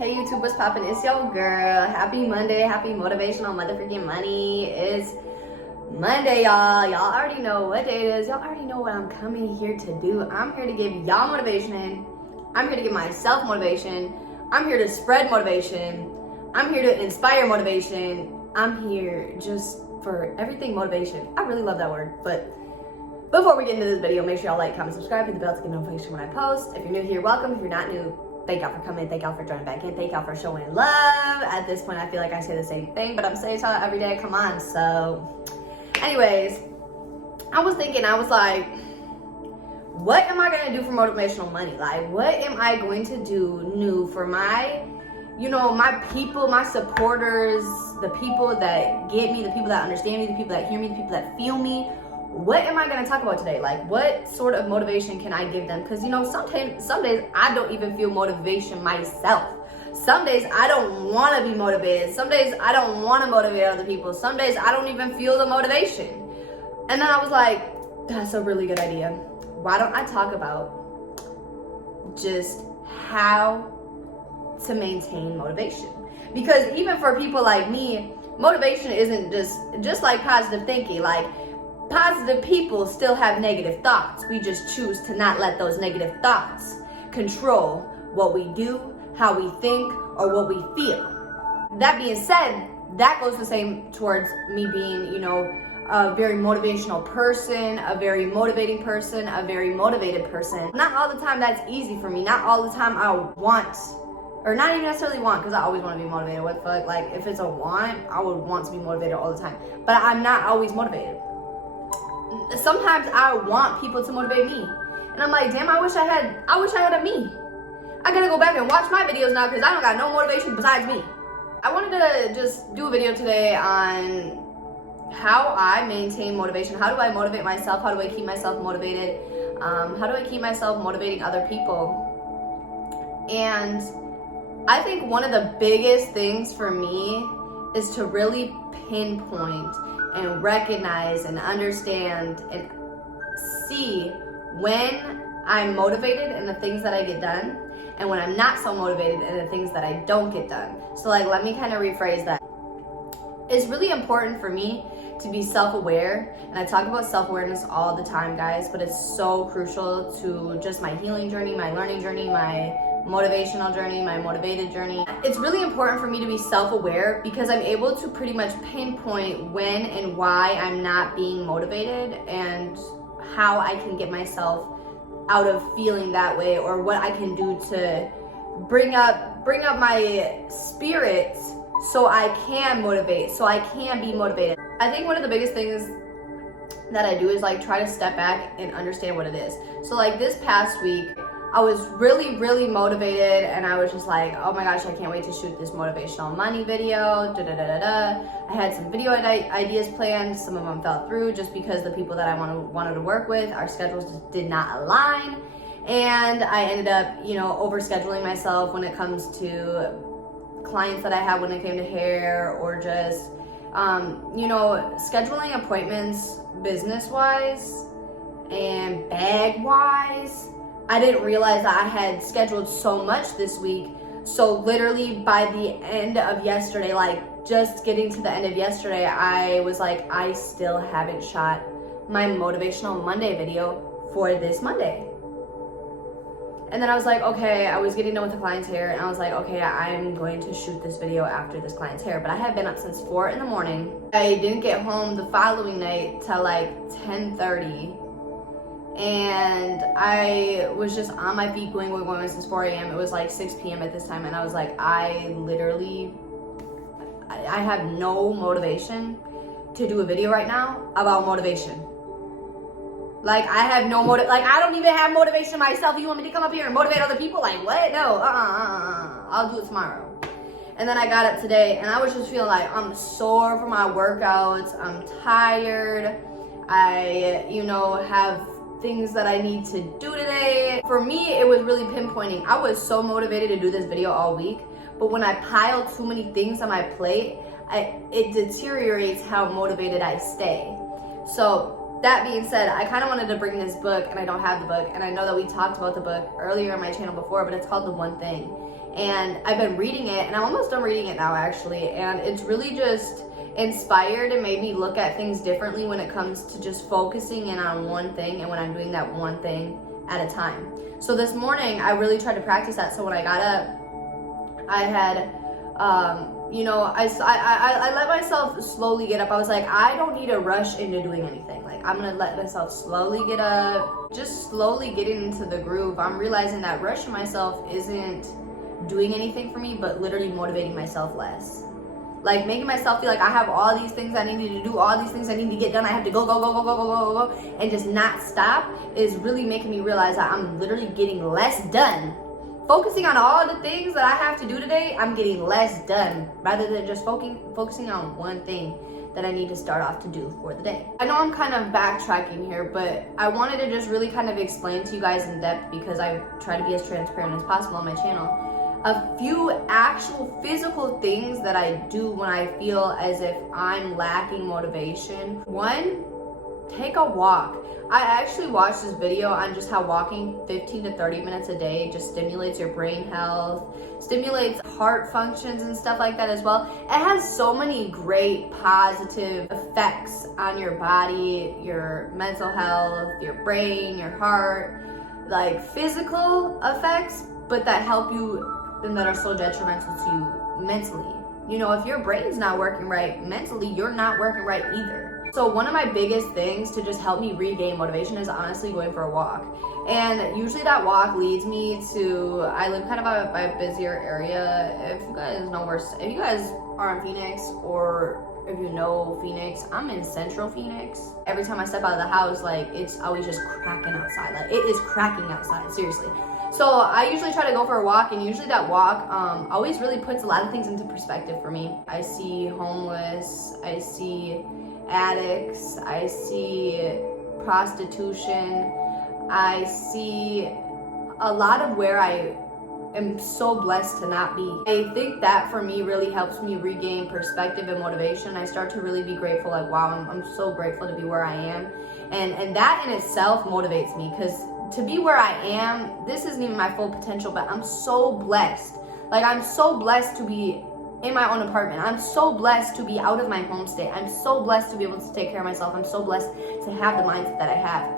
Hey YouTube, what's poppin'? It's your girl. Happy Monday, happy motivational motherfucking money. It's Monday, y'all. Y'all already know what day it is. Y'all already know what I'm coming here to do. I'm here to give y'all motivation. I'm here to give myself motivation. I'm here to spread motivation. I'm here to inspire motivation. I'm here just for everything motivation. I really love that word. But before we get into this video, make sure y'all like, comment, subscribe, hit the bell to get notification when I post. If you're new here, welcome. If you're not new, thank y'all for coming. Thank y'all for joining back in. Thank y'all for showing love. At this point, I feel like I say the same thing, but I'm saying y'all every day. Come on. So anyways, I was thinking, I was like, what am I going to do for motivational money? Like, what am I going to do new for my, my people, my supporters, the people that get me, the people that understand me, the people that hear me, the people that feel me? What am I going to talk about today? Like, what sort of motivation can I give them? Because, some days I don't even feel motivation myself. Some days I don't want to be motivated. Some days I don't want to motivate other people. Some days I don't even feel the motivation. And then I was like, that's a really good idea. Why don't I talk about just how to maintain motivation? Because even for people like me, motivation isn't just like positive thinking. Like, positive people still have negative thoughts. We just choose to not let those negative thoughts control what we do, how we think, or what we feel. That being said, that goes the same towards me being, a very motivational person, a very motivating person, a very motivated person. Not all the time that's easy for me. Not all the time I want, or not even necessarily want, because I always want to be motivated. What the fuck? Like, if it's a want, I would want to be motivated all the time. But I'm not always motivated. Sometimes I want people to motivate me, and I'm like, damn, I wish I had a me. I gotta go back and watch my videos now because I don't got no motivation besides me. I wanted to just do a video today on how I maintain motivation. How do I motivate myself? How do I keep myself motivated? How do I keep myself motivating other people? And I think one of the biggest things for me is to really pinpoint and recognize and understand and see when I'm motivated in the things that I get done and when I'm not so motivated in the things that I don't get done. So let me kind of rephrase that. It's really important for me to be self-aware, and I talk about self-awareness all the time, guys, but it's so crucial to just my healing journey, my learning journey, my motivational journey, my motivated journey. It's really important for me to be self-aware because I'm able to pretty much pinpoint when and why I'm not being motivated and how I can get myself out of feeling that way, or what I can do to bring up my spirit so I can motivate, so I can be motivated. I think one of the biggest things that I do is try to step back and understand what it is. So this past week, I was really, really motivated, and I was just like, oh my gosh, I can't wait to shoot this motivational money video, I had some video ideas planned. Some of them fell through just because the people that I wanted to work with, our schedules just did not align. And I ended up, overscheduling myself when it comes to clients that I had when it came to hair, or just, scheduling appointments business-wise and bag-wise. I didn't realize that I had scheduled so much this week. So literally by the end of yesterday, just getting to the end of yesterday, I was like, I still haven't shot my Motivational Monday video for this Monday. And then I was like, okay, I was getting done with the client's hair, and I was like, okay, I'm going to shoot this video after this client's hair. But I had been up since 4 in the morning. I didn't get home the following night till 10:30. And I was just on my feet going since 4 a.m. It was 6 p.m. at this time, and I was like, I have no motivation to do a video right now about motivation. I have no I don't even have motivation myself. You want me to come up here and motivate other people? What? No, I'll do it tomorrow. And then I got up today, and I was just feeling like I'm sore from my workouts. I'm tired. I, have things that I need to do today. For me, it was really pinpointing. I was so motivated to do this video all week, but when I pile too many things on my plate, it deteriorates how motivated I stay. So that being said, I kind of wanted to bring this book, and I don't have the book, and I know that we talked about the book earlier on my channel before, but it's called The One Thing. and I've been reading it, and I'm almost done reading it now actually, and it's really just inspired and made me look at things differently when it comes to just focusing in on one thing, and when I'm doing that one thing at a time. So this morning I really tried to practice that. So when I got up, I had I let myself slowly get up. I was like, I don't need to rush into doing anything. Like, I'm gonna let myself slowly get up, just slowly getting into the groove. I'm realizing that rushing myself isn't doing anything for me, but literally motivating myself less. Like, making myself feel like I have all these things I need to do, all these things I need to get done, I have to go, and just not stop is really making me realize that I'm literally getting less done. Focusing on all the things that I have to do today, I'm getting less done, rather than just focusing on one thing that I need to start off to do for the day. I know I'm kind of backtracking here, but I wanted to just really kind of explain to you guys in depth, because I try to be as transparent as possible on my channel, a few actual physical things that I do when I feel as if I'm lacking motivation. One, take a walk. I actually watched this video on just how walking 15 to 30 minutes a day just stimulates your brain health, stimulates heart functions and stuff like that as well. It has so many great positive effects on your body, your mental health, your brain, your heart, like physical effects, but that help you and that are so detrimental to you mentally. You know, if your brain's not working right mentally, you're not working right either. So one of my biggest things to just help me regain motivation is honestly going for a walk. And usually that walk leads me to, I live kind of by a busier area. If you guys are in Phoenix, or if you know Phoenix, I'm in central Phoenix. Every time I step out of the house, like, it's always just cracking outside. Like, it is cracking outside, seriously. So I usually try to go for a walk, and usually that walk always really puts a lot of things into perspective for me. I see homeless, I see addicts, I see prostitution, I see a lot of where I am so blessed to not be. I think that for me really helps me regain perspective and motivation. I start to really be grateful, like, wow, I'm so grateful to be where I am. And that in itself motivates me, because to be where I am, this isn't even my full potential, but I'm so blessed. Like, I'm so blessed to be in my own apartment. I'm so blessed to be out of my home state. I'm so blessed to be able to take care of myself. I'm so blessed to have the mindset that I have.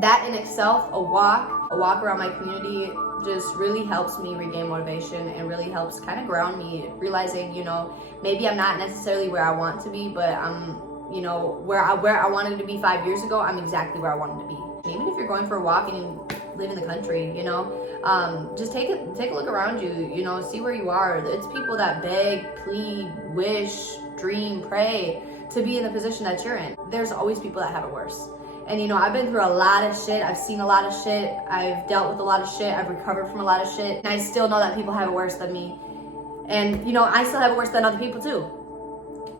That in itself, a walk around my community just really helps me regain motivation, and really helps kind of ground me, realizing, you know, maybe I'm not necessarily where I want to be, but I'm, you know, where I wanted to be 5 years ago, I'm exactly where I wanted to be. Even if you're going for a walk and you live in the country, you know, just take a look around you, you know, see where you are. It's people that beg, plead, wish, dream, pray to be in the position that you're in. There's always people that have it worse. And, you know, I've been through a lot of shit. I've seen a lot of shit. I've dealt with a lot of shit. I've recovered from a lot of shit. And I still know that people have it worse than me. And, you know, I still have it worse than other people too.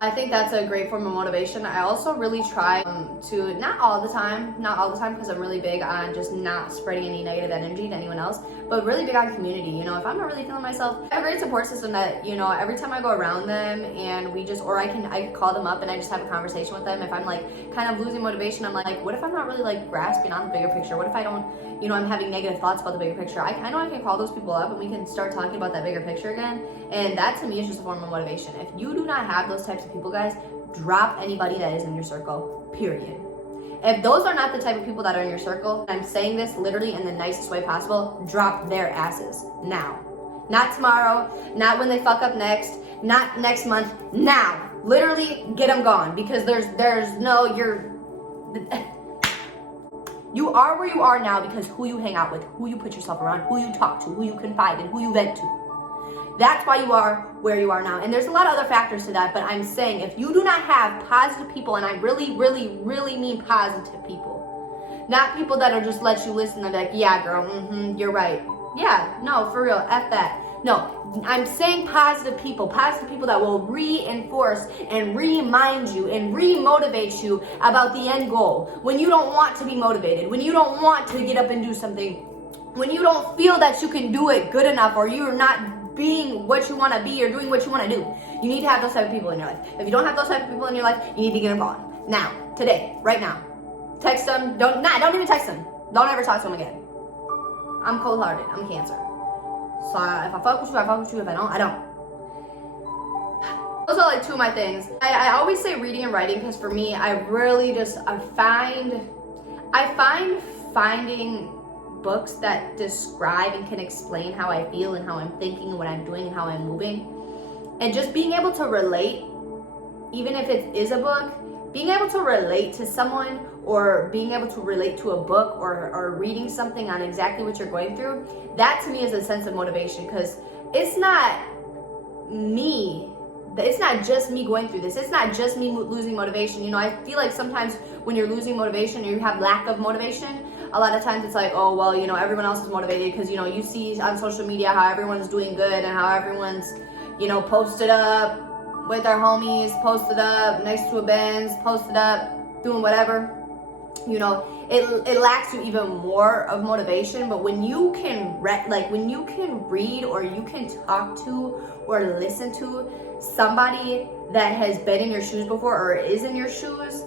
I think that's a great form of motivation. I also really try to, not all the time, because I'm really big on just not spreading any negative energy to anyone else, but really big on community. You know, if I'm not really feeling myself, I have a great support system that, you know, every time I go around them and we just, or I can call them up and I just have a conversation with them. If I'm like kind of losing motivation, I'm like, what if I'm not really like grasping on the bigger picture? What if I don't, you know, I'm having negative thoughts about the bigger picture? I know I can call those people up and we can start talking about that bigger picture again. And that to me is just a form of motivation. If you do not have those types of people, guys, drop anybody that is in your circle, period. If those are not the type of people that are in your circle, I'm saying this literally in the nicest way possible, drop their asses now. Not tomorrow, not when they fuck up next, not next month, now. Literally get them gone, because you are where you are now because who you hang out with, who you put yourself around, who you talk to, who you confide in, who you vent to. That's why you are where you are now. And there's a lot of other factors to that, but I'm saying if you do not have positive people, and I really, really, really mean positive people, not people that'll just let you listen and be like, yeah, girl, you're right. Yeah, no, for real, F that. No, I'm saying positive people that will reinforce and remind you and re-motivate you about the end goal. When you don't want to be motivated, when you don't want to get up and do something, when you don't feel that you can do it good enough, or you're not being what you want to be or doing what you want to do. You need to have those type of people in your life. If you don't have those type of people in your life, you need to get them gone. Now, today, right now. Text them. Don't even text them. Don't ever talk to them again. I'm cold-hearted. I'm Cancer. So if I fuck with you, I fuck with you. If I don't, I don't. Those are like two of my things. I always say reading and writing because for me, I find finding books that describe and can explain how I feel and how I'm thinking and what I'm doing and how I'm moving, and just being able to relate, even if it is a book, being able to relate to someone or being able to relate to a book or reading something on exactly what you're going through, that to me is a sense of motivation, because it's not me. It's not just me going through this. It's not just me losing motivation. You know, I feel like sometimes when you're losing motivation or you have lack of motivation, a lot of times it's like, oh, well, you know, everyone else is motivated because, you know, you see on social media how everyone's doing good and how everyone's, you know, posted up with their homies, posted up next to a Benz, posted up doing whatever. You know, it lacks you even more of motivation. But when you can when you can read or you can talk to or listen to somebody that has been in your shoes before or is in your shoes,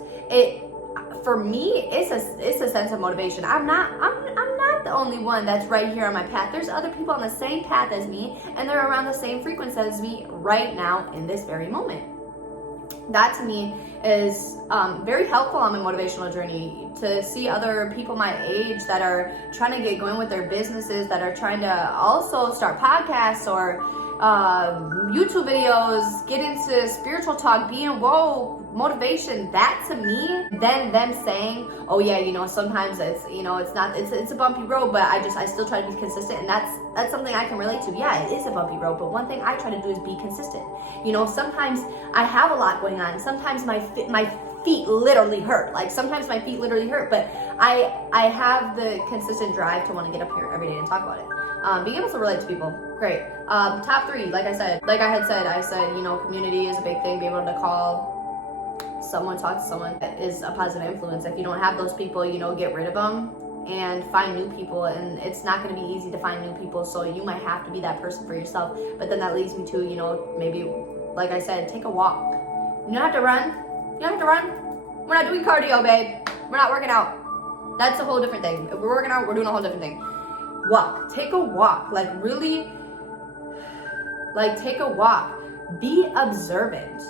for me it's a sense of motivation. I'm not the only one that's right here on my path. There's other people on the same path as me, and they're around the same frequency as me right now in this very moment. That to me is very helpful on my motivational journey, to see other people my age that are trying to get going with their businesses, that are trying to also start podcasts or YouTube videos, get into spiritual talk, being woke, motivation. That to me, then them saying, oh yeah, you know, sometimes it's, you know, it's a bumpy road, but I still try to be consistent, and that's something I can relate to. Yeah, it is a bumpy road, but one thing I try to do is be consistent. You know, sometimes I have a lot going on. Sometimes my feet literally hurt. Like sometimes my feet literally hurt, but I have the consistent drive to want to get up here every day and talk about it. Being able to relate to people, great. Top three, I said, you know, community is a big thing. Be able to call someone, talk to someone that is a positive influence. If you don't have those people, you know, get rid of them and find new people. And it's not going to be easy to find new people, so you might have to be that person for yourself. But then that leads me to, you know, maybe, like I said, take a walk. You don't have to run. You don't have to run. We're not doing cardio, babe. We're not working out. That's a whole different thing. If we're working out, we're doing a whole different thing. Walk. Take a walk. Like really, like take a walk. Be observant.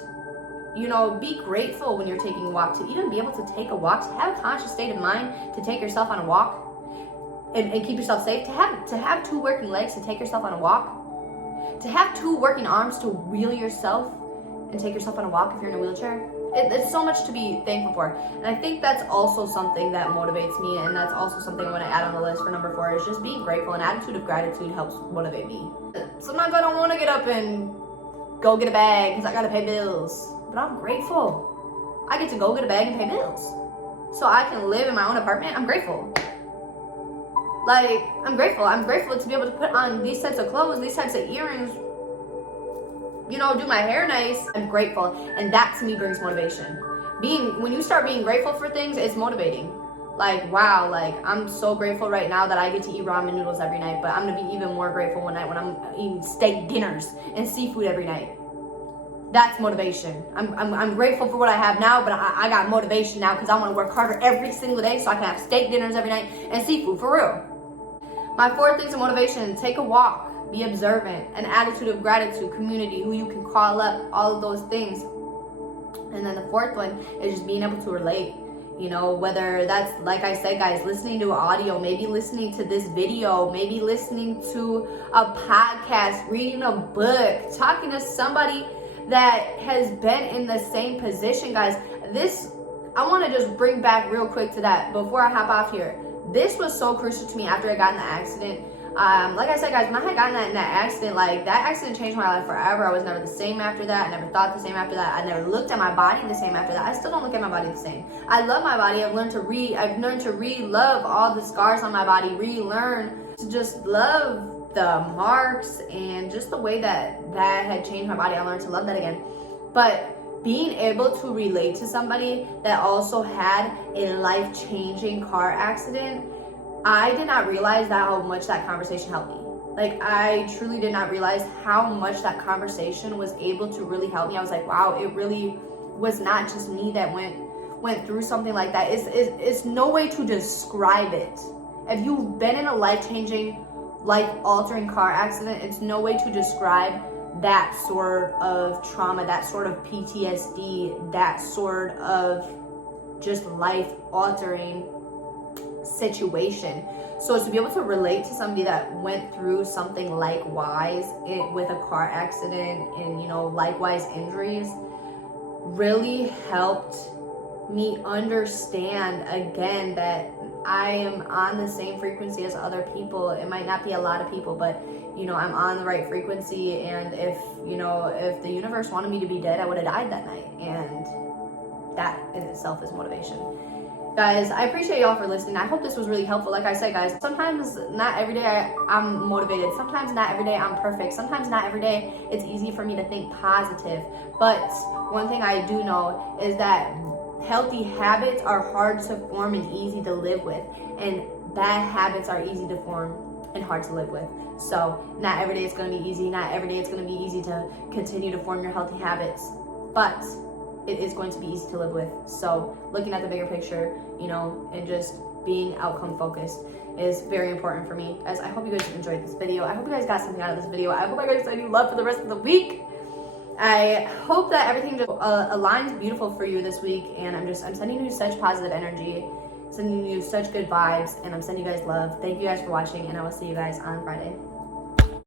You know, be grateful when you're taking a walk. To even be able to take a walk, to have a conscious state of mind, to take yourself on a walk and keep yourself safe. To have two working legs, to take yourself on a walk. To have two working arms, to wheel yourself and take yourself on a walk if you're in a wheelchair. It's so much to be thankful for. And I think that's also something that motivates me, and that's also something I want to add on the list for number 4 is just being grateful. An attitude of gratitude helps motivate me. Sometimes I don't want to get up and go get a bag because I got to pay bills. But I'm grateful. I get to go get a bag and pay bills. So I can live in my own apartment. I'm grateful. Like, I'm grateful. I'm grateful to be able to put on these types of clothes, these types of earrings, you know, do my hair nice. I'm grateful. And that to me brings motivation. When you start being grateful for things, it's motivating. Like, wow, like I'm so grateful right now that I get to eat ramen noodles every night, but I'm gonna be even more grateful when I'm eating steak dinners and seafood every night. That's motivation. I'm grateful for what I have now, but I got motivation now because I want to work harder every single day so I can have steak dinners every night and seafood for real. My 4th things of motivation: take a walk, be observant, an attitude of gratitude, community, who you can call up, all of those things. And then the 4th one is just being able to relate. You know, whether that's, like I said, guys, listening to audio, maybe listening to this video, maybe listening to a podcast, reading a book, talking to somebody that has been in the same position. Guys, I want to just bring back real quick to that before I hop off here. This was so crucial to me after I got in the accident. Like I said, guys, when I had gotten in that accident, like that accident changed my life forever. I was never the same after that. I never thought the same after that. I never looked at my body the same after that. I still don't look at my body the same. I love my body. I've learned to re-love all the scars on my body, relearn to just love the marks and just the way that had changed my body. I learned to love that again. But being able to relate to somebody that also had a life-changing car accident, I did not realize how much that conversation helped me. Like, I truly did not realize how much that conversation was able to really help me. I was like, wow, it really was not just me that went through something like that. It's no way to describe it. If you've been in a life-changing life-altering car accident, it's no way to describe that sort of trauma, that sort of PTSD, that sort of just life-altering situation. So to be able to relate to somebody that went through something likewise with a car accident and, you know, likewise injuries really helped me understand again that I am on the same frequency as other people. It might not be a lot of people, but you know, I'm on the right frequency, and if the universe wanted me to be dead, I would have died that night, and that in itself is motivation. Guys, I appreciate y'all for listening. I hope this was really helpful. Like I said, guys, sometimes not every day I'm motivated. Sometimes not every day I'm perfect. Sometimes not every day it's easy for me to think positive. But one thing I do know is that healthy habits are hard to form and easy to live with. And bad habits are easy to form and hard to live with. So not every day it's going to be easy. Not every day it's going to be easy to continue to form your healthy habits. But it is going to be easy to live with. So looking at the bigger picture, you know, and just being outcome focused is very important for me. As I hope you guys enjoyed this video. I hope you guys got something out of this video. I hope I guys send you love for the rest of the week. I hope that everything just aligns beautiful for you this week, and I'm sending you such positive energy, sending you such good vibes, and I'm sending you guys love. Thank you guys for watching, and I will see you guys on Friday.